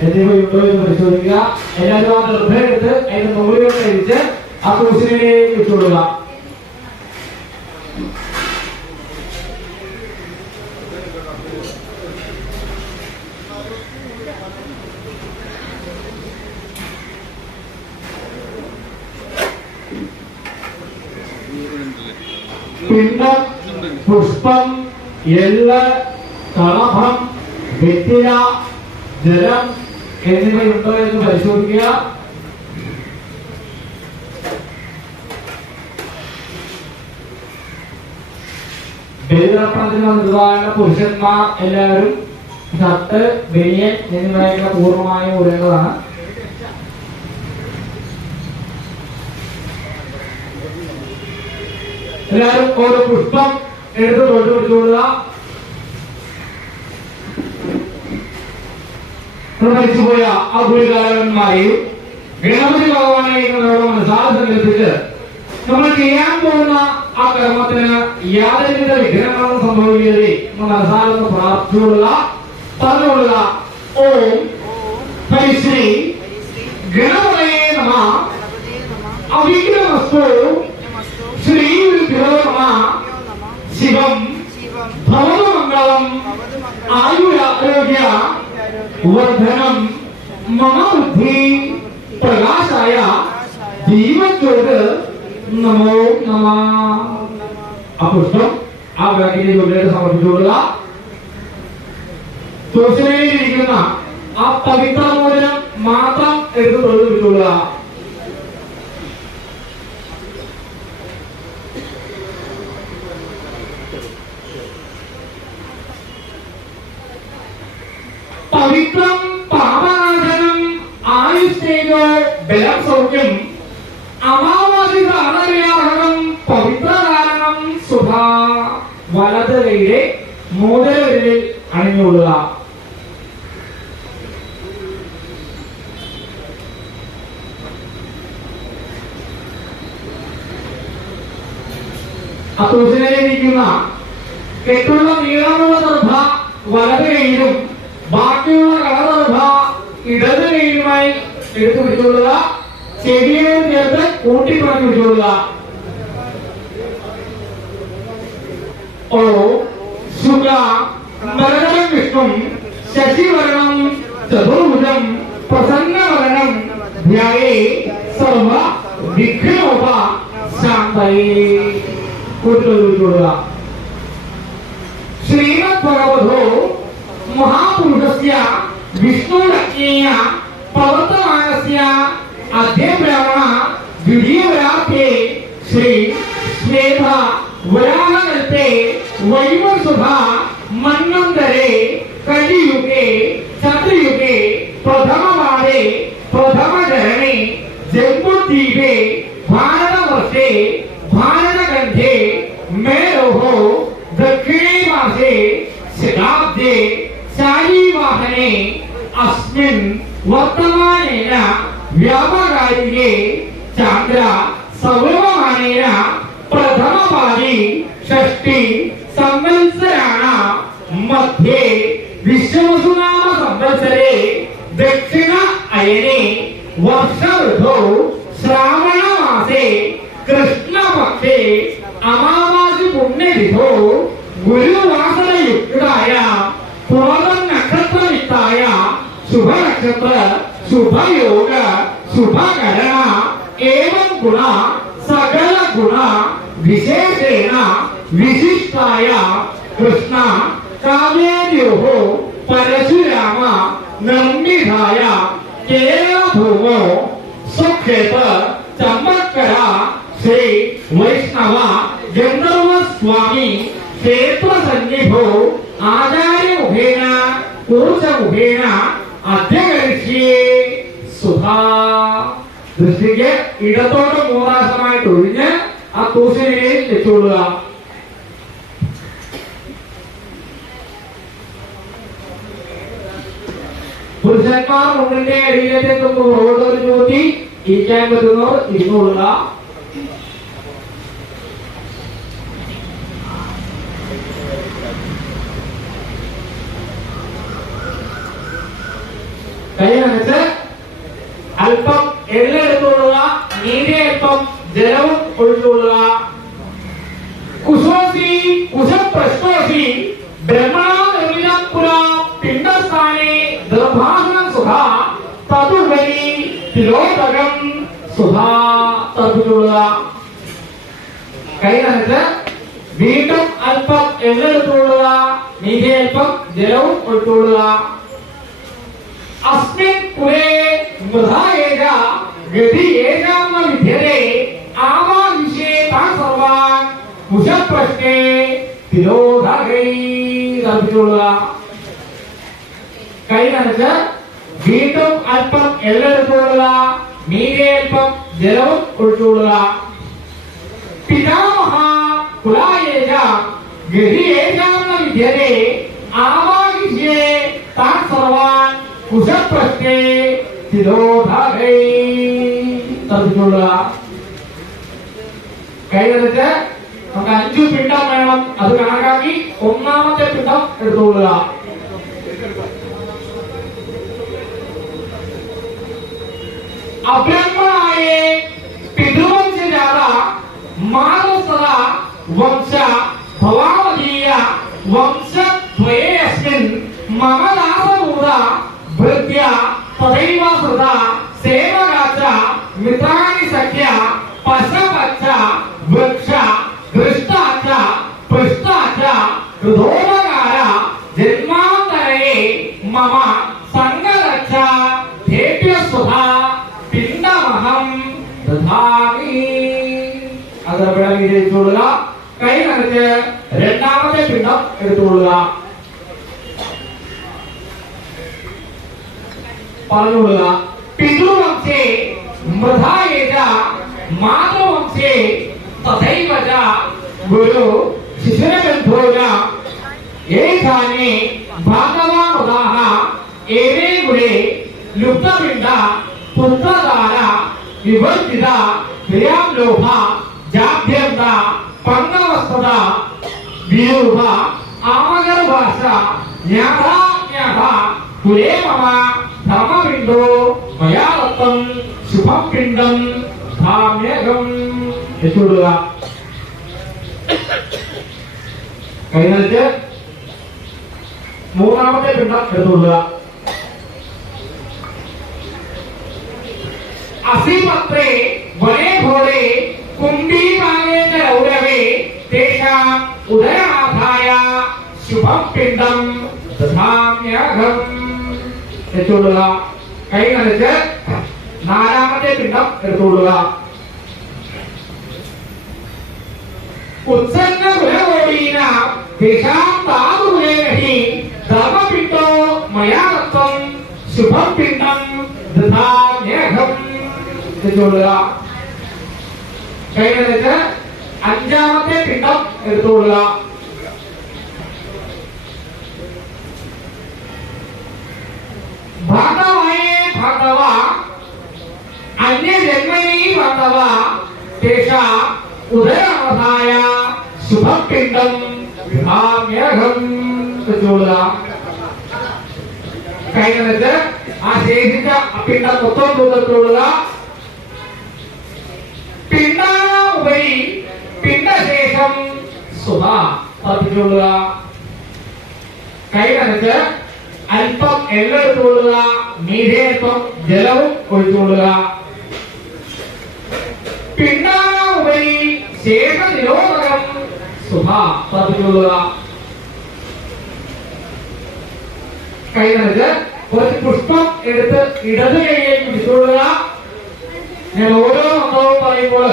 എന്നിവയുണ്ടോ എന്ന് പരിശോധിക്കുക. എല്ലാവരും ആ നിർഭയം എടുത്ത് അതിന്റെ മുകളിലോട്ട് അരിച്ച് ആ കൂസിനിലേക്ക് ഇട്ടുകൊള്ളുക പിന്നെ പുഷ്പം എല്ലാ കളഭം വെറ്റില ജലം എന്നിവയുണ്ടോ എന്ന് പരിശോധിക്കുക. ബലിതർപ്പണത്തിന് പുരുഷന്മാർ എല്ലാവരും. ഷർട്ട് ബനിയൻ എന്നിവയൊക്കെ പൂർണമായ ഉടേണ്ടതാണ് എല്ലാവരും ഓരോ പുഷ്പം എടുത്ത് തൊട്ട് മരിച്ചുപോയ ആ ഗുരുകാലന്മാരെയും ഗണപതി ഭഗവാനെ നിങ്ങളോട് മനസ്സാൽ നമ്മൾ ചെയ്യാൻ പോകുന്ന ആ കർമ്മത്തിന് യാതൊരുവിധ വിഘ്നങ്ങളും സംഭവിക്കരുതേ മനസ്സാലെന്ന് പ്രാർത്ഥിച്ചുകൊള്ളുക പറഞ്ഞുകൊള്ളുക. ഓം പരിശ്രീ ഗണപതയെ നമ. അവിഘ്നമസ്തു ശ്രീ ഗുരുഭ്യോ നമ. ശിവം ഭവമംഗളം ആയുരാരോഗ്യ വർദ്ധനം മമ ബുദ്ധി പ്രകാശായ ജീവജ്യോത് നമോ നമ. ആ പുഷ്പം ആ വിളക്കിന്റെ ചുവട്ടിലേക്ക് സമർപ്പിച്ചുകൊള്ളുക ഇരിക്കുന്ന ആ പവിത്ര മോചനം മാത്രം എടുത്ത് വിട്ടുകൊള്ളുക ബലം സൗഖ്യം അമാവാസി സാധനയാഹകം പവിത്രകാരണം കാരണം സുഖ വലത് കൈയുടെ മോദര വിരലിൽ അണിഞ്ഞുകൊള്ളുക അത്തുസിനിരിക്കുന്ന കെട്ടുള്ള നീളമുള്ള ദർഭ വലത് കൈയിലും ബാക്കിയുള്ള കളദർഭ കൈയിലുമായി എടുത്തു പിടിച്ചുകൊള്ളുക ചെവിയോട് ചേർത്ത് കൂട്ടിപ്പറഞ്ഞു പിടിച്ചുകൊള്ളുക ഓ ശുക്ല മരണം വിഷ്ണു ശശിവർണം ചതുർഭുജം പ്രസന്നവരണം ധ്യായേ സർവ വിഘ്നോപ ശാന്തയേ കൂട്ടിക്കൊള്ളുക ശ്രീമദ് ഭഗവതോ മഹാപുരുഷസ്യ വിഷ്ണുരജ്ഞേയ संज्ञा अध्ये ब्रह्मा द्वितीय ब्रह्मा के श्री श्रेधा वरानते वैमन सुभा मन्नंदरे कलियुगे चतुर्युगे प्रथम वारे प्रथम जहने जंबुद्वीपे भारत वर्षे भारत गंधे मेरो हो दक्षिणे वासे शताब्दे शाही वाहने अस्मिन् वर्तमानेन ವ್ಯಾಮಗಾರಿಗೆ ಚಾಂದ್ರ ಸೌರಮಾನೇನ ಪ್ರಥಮ ಬಾರಿ ಷಷ್ಟಿ ಸಂವತ್ಸರಾಣ ಮಧ್ಯೆ ವಿಶ್ವವಸು ನಾಮ ಸಂವತ್ಸರೆ ದಕ್ಷಿಣ ಅಯನೆ ವರ್ಷ ಋತು ಶ್ರಾವಣ ಮಾಸೆ ಕೃಷ್ಣ ಪಕ್ಷೆ ಅಮಾವಾಸಿ ಪುಣ್ಯ ಋತು ഗുരുവാസന യുക്തനായ പുറവൻ നക്ഷത്രയുക്തായ ശുഭനക്ഷത്ര शुभ शुभगणना एवं गुण, सकल गुण, विशेषेण विशिष्टाय। कृष्ण काम्यो परशुराम नंदिधाय केल भूमो सुखेत चमत्करा श्री वैष्णव गंधर्व स्वामी क्षेत्र सन्निभो आचार्य उभेना कोश उभेना अध्यक्ष ഇടത്തോട്ട് മൂന്നാശമായിട്ട് ഒഴിഞ്ഞ് ആ തൂശനിലയിൽ വെച്ചുകൊള്ളുക പുരുഷന്മാർ മുന്നിന്റെ അടിയിലേക്ക് റോഡ് ജ്യോതി ഇരിക്കാൻ പറ്റുന്നവർ ഇരുന്നുകൊള്ളുക കൈ നനച്ച് അല്പം എള്ളെടുത്തുകൊള്ളുക നീരേൽപ്പം ജലവും ഒഴിഞ്ഞുകൊള്ളുക കുശോസി കുശപ്രശ്നോസി ബ്രഹ്മണ നിർമ്മിതം പുരാ പിണ്ടസ്ഥാനെ ഗർഭാസനം സുഖ തതുപരി തിലോതകം സുഖ തപ്പിക്കൊള്ളുക കൈ നനച്ച് വീണ്ടും അല്പം എല്ലെടുത്തുകൊള്ളുക നീരേൽപ്പം ജലവും ഒഴിച്ചുകൊള്ളുക അസ്മിൻ കുലേ മൃത ഏക ഗതി ഏക के तिरोधा गई रविचुला कई ना जा वीतम अल्पम एलर चुड़ला मीरे अल्पम जलवत उड़चुड़ला पितामहा कुलाये जा गिरी एकाम ना विद्यरे आवाज़ ये तां कुशल प्रस्ते तिरोधा गई रविचुला कई ना നമുക്ക് അഞ്ചു പിണ്ടം വേണം അത് കണക്കാക്കി ഒന്നാമത്തെ പിണ്ടം എടുത്തുകൊള്ളുക അബ്രഹ്മണായേ പിതൃവംശജാത മാനസത വംശ ഭവാമതീയ വംശദ്വയേ അസ്മിൻ മമ ദാസഭൂത ഭൃത്യ തദൈവ സൃത സേവകാച്ച മിത്രാണി സഖ്യ പശപച്ച വൃക്ഷ ഹൃദോപകാര ജന്മാന്തരേ മമ സംഗരക്ഷ ദേവ്യ സുധാ പിണ്ടമഹം ദധാമി അത് ഇവിടെ വിജയിച്ചുകൊള്ളുക കൈ നനച്ച് രണ്ടാമത്തെ പിണ്ടം എടുത്തുകൊള്ളുക പറഞ്ഞുകൊള്ളുക പിതൃവംശേ മൃധായേജ മാതൃവംശേ തഥൈവ ച ఏకానే భాగవానుదాహ ఏవే గుడే లుప్తపిండ పుత్రదార వివర్తిత క్రియాం లోభ జాభ్యంత పంగవస్తద విరూప ఆమగర భాష జ్ఞాధా జ్ఞాధ కులే మమ ధర్మపిండో మయా దత్తం శుభపిండం ధామ్యగం. చూడుగా కైనల్చే മൂന്നാമത്തെ പിണ്ഡം എടുത്തുകൊള്ളുക. അസീപത്രേ വനേ ഭോളേ കുംഭീമാനേ ച രൗരവേ തേഷാം ഉദരനാഥായ ശുഭം പിണ്ഡം ദധാമ്യഹം. വെച്ചുകൊള്ളുക കൈ നനച്ച് നാലാമത്തെ പിണ്ഡം എടുത്തുകൊള്ളുക. ഉത്സന്ന കുലകോടീന തേഷാം താതുകുലേനഹി ധർമ്മപിണ്ഡോ മയാ ദത്തം ശുഭം പിണ്ഡം ദധാമ്യഹം വെച്ചുകൊള്ളുക കൈ നനച്ച് അഞ്ചാമത്തെ പിണ്ഡം എടുത്തുകൊള്ളുക ഭാഗവയേ ഭാഗവ അന്യജന്മനീ ഭാഗവ തേഷ ഉദരമധായ ശുഭപിണ്ഡം വിഭാമ്യഹം വെച്ചുകൊള്ളുക കൈ നനച്ച് ആ ശേഷിച്ച പിണ്ഡം മൊത്തം തൂക്കത്തിലുള്ള പിണ്ടാന ഉപരി പിണ്ടശേഷം കൈ അല്പം എള്ളെടുത്തുകൊള്ളുക മീതെ ജലവും ഒഴിച്ചുകൊള്ളുക. പിണ്ടാന ഉപരി ശേഷ നിരോധകം സുഖ പതിച്ചുകൊള്ളുക. കൈ നനച്ച് കുറച്ച് പുഷ്പം എടുത്ത് ഇടത് കൈയിലേക്ക് പിടിച്ചുകൊള്ളുക ഞാൻ ഓരോ മന്ത്രവും പറയുമ്പോൾ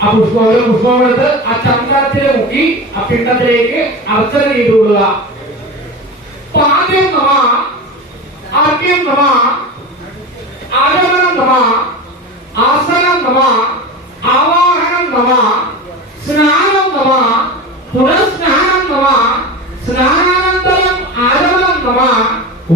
ആ പുഷ്പം ഓരോ പുഷ്പം എടുത്ത് ആ ചന്ദ്രത്തിലെ മുക്കി ആ പിണ്ടത്തിലേക്ക് അർച്ചന ചെയ്തുകൊള്ളുക അപ്പൊ ആദ്യം നമ ആദ്യം നമ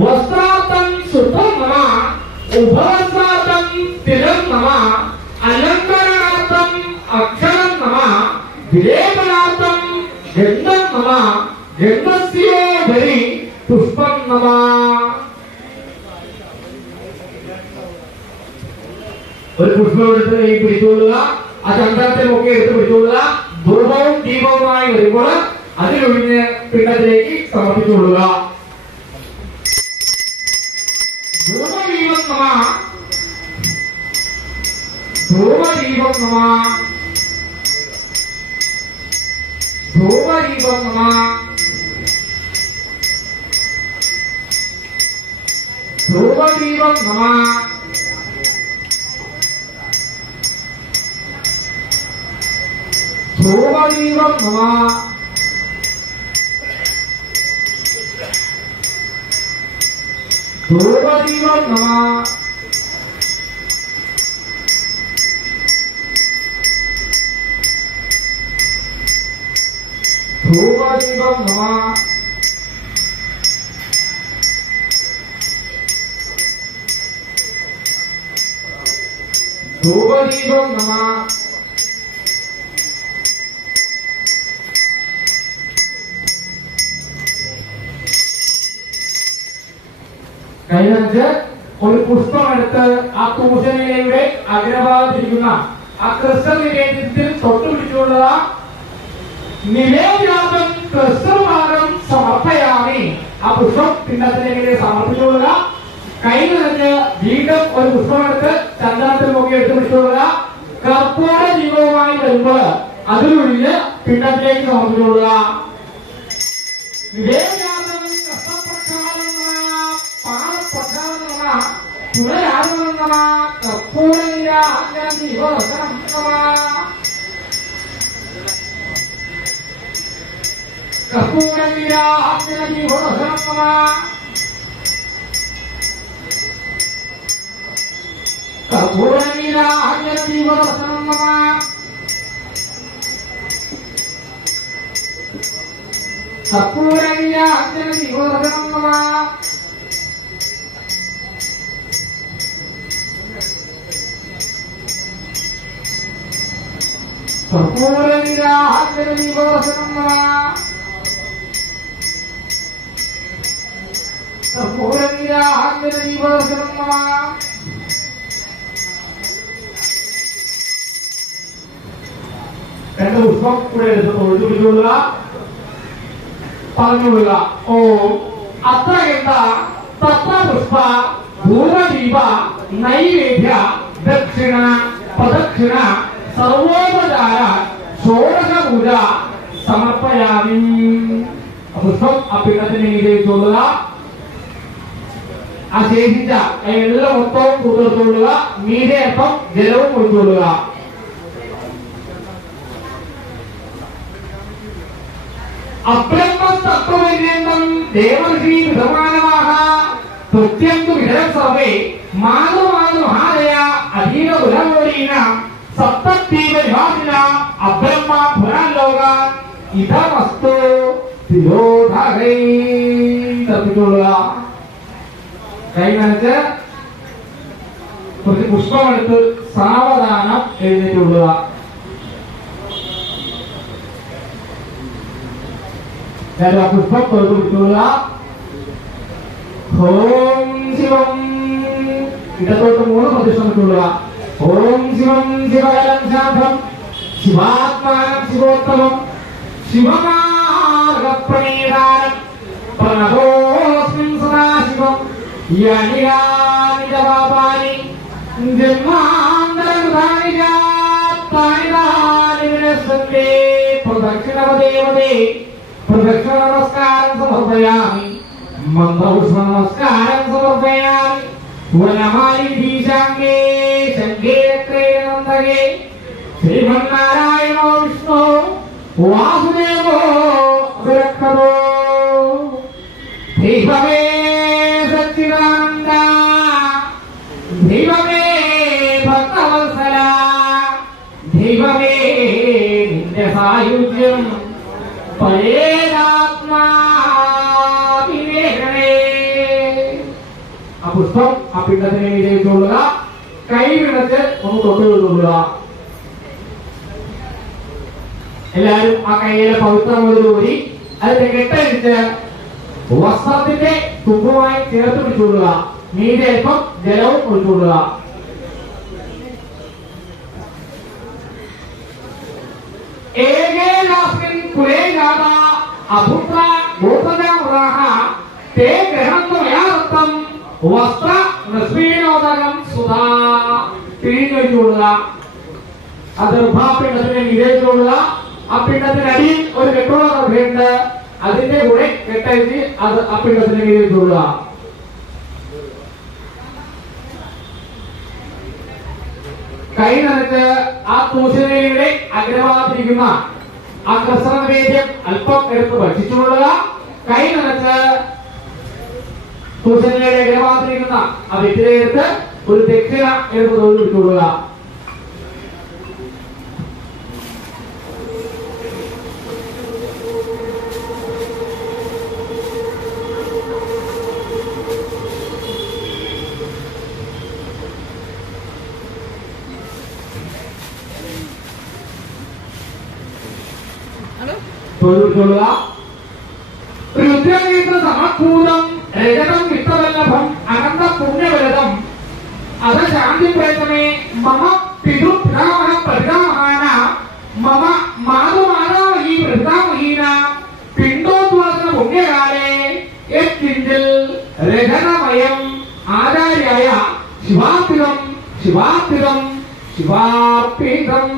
വസ്ത്രാർത്ഥം സുഖം മമ ഉഭവസ്ത്രാർത്ഥം തിലം മമ അലങ്കരണാർത്ഥം അക്ഷരം മമ വിലേപനാർത്ഥം ഗന്ധം മമ ഗന്ധസ്യോപരി പുഷ്പം മമ. ഒരു പുഷ്പം എടുത്ത് കൈ പിടിച്ചുകൊള്ളുക ആ ചന്ദ്രത്തിനൊക്കെ എടുത്ത് പിടിച്ചുകൊള്ളുക ധൂപവും ദീപവുമായി വരുമ്പോൾ അതിലൊഴിഞ്ഞ് പിണ്ടത്തിലേക്ക് സമർപ്പിച്ചുകൊള്ളുക. భూమదీపమా భూమదీపమా భూమదీపమా భూమదీపం మమా భూమదీపం మమా शिवं नमः धूपदीपं नमः കൈ വെച്ച് ഒരു പുഷ്പം എടുത്ത് ആ തൂഷനിലയുടെ അഗ്രഭാഗത്തിരിക്കുന്ന ആ ക്രിസ്തൽ നിവേദ്യത്തിൽ തൊട്ടുപിടിച്ചുകൊണ്ടതാ നിവേദ്യ ക്രിസ്തുമാകം സമർപ്പയാമി. ആ പുഷ്പം പിണ്ടത്തിനെങ്ങനെ സമർപ്പിച്ചുകൊള്ളുക? കൈ നിറഞ്ഞ് വീണ്ടും ഒരു പുഷ്പം എടുത്ത് ചന്ദനത്തിൽ നോക്കി എടുത്ത് പിടിച്ചുകൊള്ളുക. കർപ്പൂര ജീവവുമായി വരുമ്പോൾ അതിനുള്ളിൽ പിണ്ടത്തിലേക്ക് സമർപ്പിച്ചുകൊള്ളുക. കർപ്പൂര ദീപ ಕಸ್ತೂರವೀರ ಆತ್ಮನಿ ಹೊರಸರಪ್ಪನ ಕಪೂರವೀರ ಆತ್ಮನಿ ಹೊರಸರಮ್ಮನ ಕಪೂರವೀರ ಆತ್ಮನಿ ಹೊರಸರಮ್ಮನ ಕಪೂರವೀರ ಆತ್ಮನಿ ಹೊರಸರಮ್ಮನ കർപ്പൂരനീരാജ്ഞനീവദർശനം കർപ്പൂരനീരാജ്ഞനീവദർശനം രണ്ട് പുഷ്പം കൂടെ എടുത്ത് തൊഴിൽ പിടിച്ചുകൊള്ളുക പറഞ്ഞുകൊള്ളുക ഓ അത്ര എന്താ തത്വപുഷ്പ ഭൂമദീപ നൈവേദ്യ ദക്ഷിണ പ്രദക്ഷിണ സർവോപചാര ഷോഡശ പൂജ സമർപ്പയാമി പുഷ്പം ആ പിണ്ടത്തിന് നിവേദിച്ചുകൊള്ളുക ఆ చేసించ ఐదు మొత్తం కుదురుతుడుగా మీదే అర్థం గెలవు కొడుతుడుగా అప్రమస్తత్వమైనందం దేవర్షి సమానమాహ తృత్యంతు విధం సర్వే. మాధవ మాధవ మహాదయ అధీన గుణమోడీన సప్తీవ నివాసిన అబ్రహ్మ పురాల్లోగా ఇదమస్తు తిరోధరై తప్పుతుడుగా കൈ നനച്ച് കുറച്ച് പുഷ്പമെടുത്ത് സാവധാനം എഴുന്നേറ്റുകൊള്ളുക. ആ പുഷ്പം തൊഴുതു വിട്ടുകൊള്ളുക ഓം ശിവം. ഇടത്തോട്ട് മൂന്ന് പ്രദക്ഷിണം വിട്ടുകൊള്ളുക ഓം ശിവം ശിവകരം ശാന്തം. ശിവാത്മാനം ശിവോത്തമം. ശിവമാർഗപ്രണീതാരം പ്രണതോസ്മിൻ സദാശിവം యనిరామిత పాపాని జన్మాంతరంధాని జాతాని దాని వినస్సంతే ప్రదక్షిణవదేవతే ప్రదక్షిణ నమస్కారం సమర్పయామి. మందపుష్ప నమస్కారం సమర్పయామి. వనమాలి భీషాంగే శంగే క్రేణంతగే శ్రీమన్నారాయణ విష్ణు వాసుదేవో ദൈവമേ ഭക്തവത്സല. ദൈവമേ നിന്റെ സായുജ്യം. പരേതാത്മാവിവേകണേ ആ പുഷ്പം ആ പിണ്ടത്തിനെ വിജയിച്ചുകൊള്ളുക കൈ വിടച്ച് ഒന്ന് തൊട്ടുകൊള്ളുക എല്ലാരും ആ കൈയിലെ പവിത്രം ഊരി അതിന്റെ കെട്ടഴിച്ച് വസ്ത്രത്തിന്റെ തുമ്പുമായി ചേർത്ത് പിടിച്ചുകൊള്ളുക നീണ്ട അല്പം ജലവും ഒഴിച്ചുകൊടുക്കുക ഏകേനാസ്മിൻ കുലേ ജാത അഭുത്ര ഗോപജാമുറാഹ തേ ഗ്രഹന്തു മയാ ദത്തം വസ്ത്ര നസ്മീനോദകം സുധാ തിരിഞ്ഞു വെച്ചുകൊള്ളുക അത് ഋഭാപിണ്ഡത്തിനെ നിരയിച്ചുകൊള്ളുക ആ പിണ്ഡത്തിനടിയിൽ ഒരു കെട്ടോളം ഉണ്ട് അതിന്റെ കൂടെ കെട്ടെഴുതി അത് ആ പിണ്ഡത്തിനെ നിരയിച്ചുകൊള്ളുക കൈ ആ തൂശനയുടെ അഗ്രഭാഗത്തിരിക്കുന്ന ആ കൃഷ്ണവേദ്യം അല്പം എടുത്ത് ഭക്ഷിച്ചുകൊള്ളുക കൈ തൂശനയുടെ അഗ്രഭാഗത്തിരിക്കുന്ന ആ വ്യക്തിയെ ഒരു ദക്ഷിണ എടുത്ത് തൊഴിൽ തൊഴിൽക്കൊള്ളുക രുദ്രഗീത സമഭൂതം രജതം വിത്തവല്ലഭം അനന്ത പുണ്യവരതം. അത ശാന്തി പ്രേതമേ മമ പിതൃ പിതാമഹ പരിതാമഹാന മമ മാതുമാതാമഹി വൃദ്ധാമഹീന പിണ്ടോദ്വാസന പുണ്യകാലേ യത്കിഞ്ചിൽ രഹനമയം ആചാര്യായ ശിവാർപ്പിതം ശിവാർപ്പിതം ശിവാർപ്പിതം.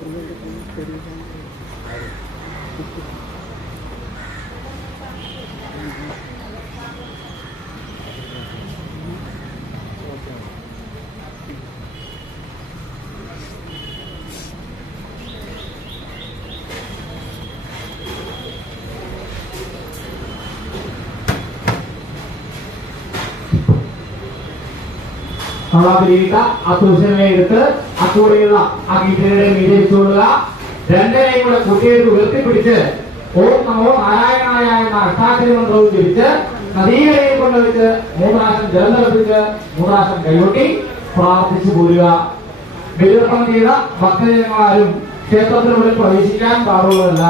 Thank you. ആ തുളസിനെ എടുത്ത് അക്കൂടെയുള്ള കൂടെയുള്ള ആ ഗീതയുടെ മീതെ വെച്ചുകൊള്ളുക രണ്ടിനെയും കൂടെ കുട്ടിയെടുത്ത് ഉയർത്തിപ്പിടിച്ച് ഓം നമോ നാരായണായ എന്ന അഷ്ടാക്ഷരി മന്ത്രവും തിരിച്ച് നദീകരയെ കൊണ്ടുവച്ച് മൂന്നാശം ജലം മൂന്നാശം കൈകൊട്ടി പ്രാർത്ഥിച്ചു പോരുക. ബലിതർപ്പണം ചെയ്ത ഭക്തജനങ്ങളാരും ക്ഷേത്രത്തിനുള്ളിൽ പ്രവേശിക്കാൻ പാടുള്ളതല്ല.